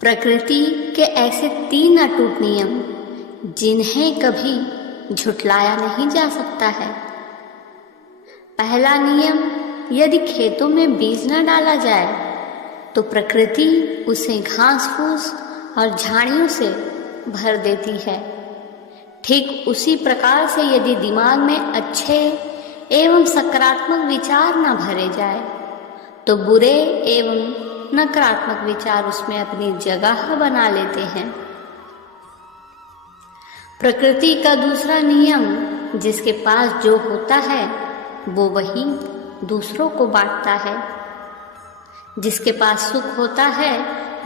प्रकृति के ऐसे 3 अटूट नियम जिन्हें कभी झुठलाया नहीं जा सकता है। पहला नियम, यदि खेतों में बीज न डाला जाए तो प्रकृति उसे घास फूस और झाड़ियों से भर देती है। ठीक उसी प्रकार से यदि दिमाग में अच्छे एवं सकारात्मक विचार न भरे जाए तो बुरे एवं नकारात्मक विचार उसमें अपनी जगह बना लेते हैं। प्रकृति का दूसरा नियम, जिसके पास जो होता है वो वही दूसरों को बांटता है। जिसके पास सुख होता है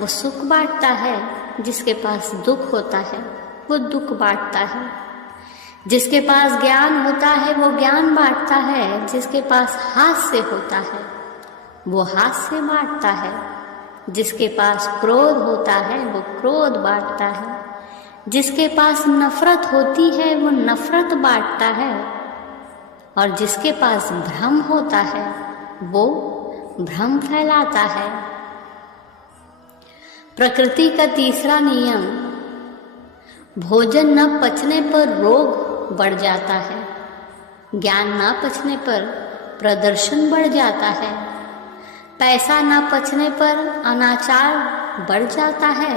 वो सुख बांटता है, जिसके पास दुख होता है वो दुख बांटता है। जिसके पास ज्ञान होता है वो ज्ञान बांटता है, जिसके पास हास्य होता है वो हास्य बांटता है। जिसके पास क्रोध होता है वो क्रोध बांटता है। जिसके पास नफरत होती है वो नफरत बांटता है, और जिसके पास भ्रम होता है वो भ्रम फैलाता है। प्रकृति का तीसरा नियम, भोजन न पचने पर रोग बढ़ जाता है, ज्ञान न पचने पर प्रदर्शन बढ़ जाता है, पैसा न पचने पर अनाचार बढ़ जाता है,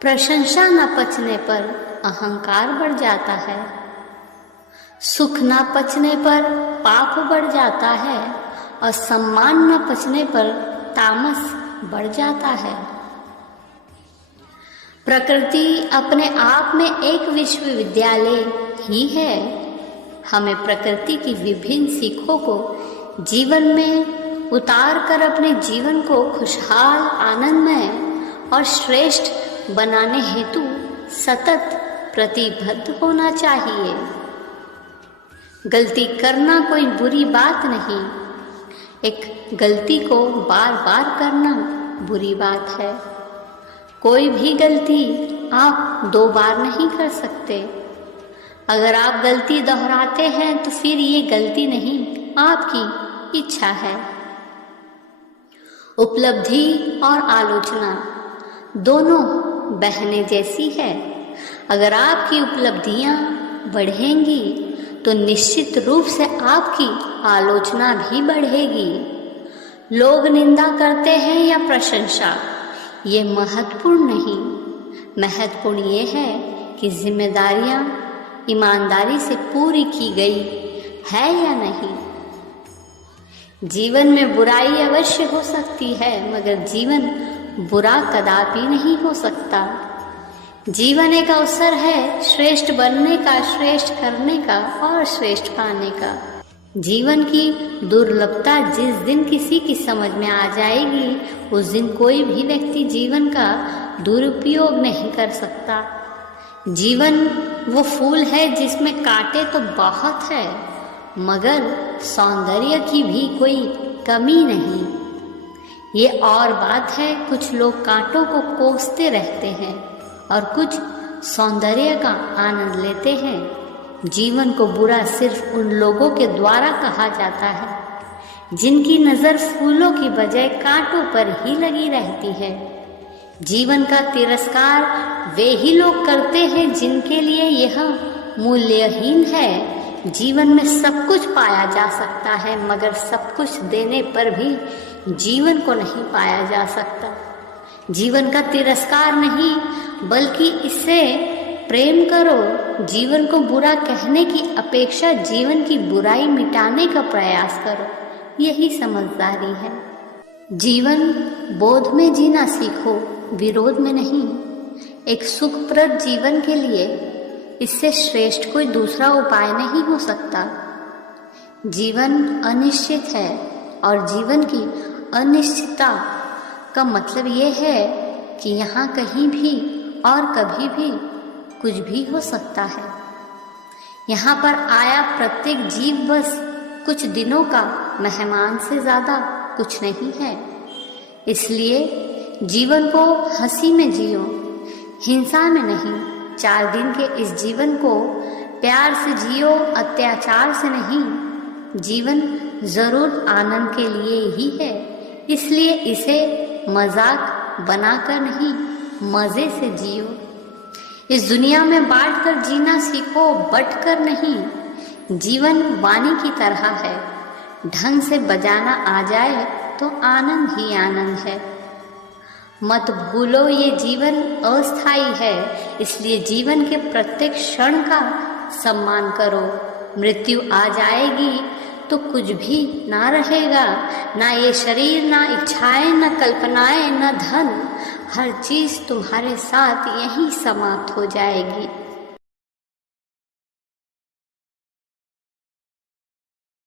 प्रशंसा न पचने पर अहंकार बढ़ जाता है, सुख न पचने पर पाप बढ़ जाता है, और सम्मान न पचने पर तामस बढ़ जाता है। प्रकृति अपने आप में एक विश्वविद्यालय ही है। हमें प्रकृति की विभिन्न सीखों को जीवन में उतार कर अपने जीवन को खुशहाल, आनंदमय और श्रेष्ठ बनाने हेतु सतत प्रतिबद्ध होना चाहिए। गलती करना कोई बुरी बात नहीं, एक गलती को बार बार करना बुरी बात है। कोई भी गलती आप 2 बार नहीं कर सकते। अगर आप गलती दोहराते हैं तो फिर ये गलती नहीं, आपकी इच्छा है। उपलब्धि और आलोचना दोनों बहने जैसी है। अगर आपकी उपलब्धियां बढ़ेंगी तो निश्चित रूप से आपकी आलोचना भी बढ़ेगी। लोग निंदा करते हैं या प्रशंसा, ये महत्वपूर्ण नहीं। महत्वपूर्ण ये है कि जिम्मेदारियां ईमानदारी से पूरी की गई है या नहीं। जीवन में बुराई अवश्य हो सकती है, मगर जीवन बुरा कदापि नहीं हो सकता। जीवन एक अवसर है श्रेष्ठ बनने का, श्रेष्ठ करने का और श्रेष्ठ पाने का। जीवन की दुर्लभता जिस दिन किसी की समझ में आ जाएगी, उस दिन कोई भी व्यक्ति जीवन का दुरुपयोग नहीं कर सकता। जीवन वो फूल है जिसमें कांटे तो बहुत है, मगर सौंदर्य की भी कोई कमी नहीं। ये और बात है, कुछ लोग कांटों को कोसते रहते हैं और कुछ सौंदर्य का आनंद लेते हैं। जीवन को बुरा सिर्फ उन लोगों के द्वारा कहा जाता है जिनकी नज़र फूलों की बजाय कांटों पर ही लगी रहती है। जीवन का तिरस्कार वे ही लोग करते हैं जिनके लिए यह मूल्यहीन है। जीवन में सब कुछ पाया जा सकता है, मगर सब कुछ देने पर भी जीवन को नहीं पाया जा सकता। जीवन का तिरस्कार नहीं, बल्कि इससे प्रेम करो। जीवन को बुरा कहने की अपेक्षा जीवन की बुराई मिटाने का प्रयास करो, यही समझदारी है। जीवन बोध में जीना सीखो, विरोध में नहीं। एक सुखप्रद जीवन के लिए इससे श्रेष्ठ कोई दूसरा उपाय नहीं हो सकता। जीवन अनिश्चित है और जीवन की अनिश्चितता का मतलब ये है कि यहाँ कहीं भी और कभी भी कुछ भी हो सकता है। यहाँ पर आया प्रत्येक जीव बस कुछ दिनों का मेहमान से ज़्यादा कुछ नहीं है। इसलिए जीवन को हंसी में जियो, हिंसा में नहीं। 4 दिन के इस जीवन को प्यार से जियो, अत्याचार से नहीं। जीवन जरूर आनंद के लिए ही है, इसलिए इसे मजाक बनाकर नहीं, मजे से जियो। इस दुनिया में बांट कर जीना सीखो, बट कर नहीं। जीवन वाणी की तरह है, ढंग से बजाना आ जाए तो आनंद ही आनंद है। मत भूलो ये जीवन अस्थाई है, इसलिए जीवन के प्रत्येक क्षण का सम्मान करो। मृत्यु आ जाएगी तो कुछ भी ना रहेगा, ना ये शरीर, ना इच्छाएं, ना कल्पनाएं, ना धन, हर चीज तुम्हारे साथ यहीं समाप्त हो जाएगी।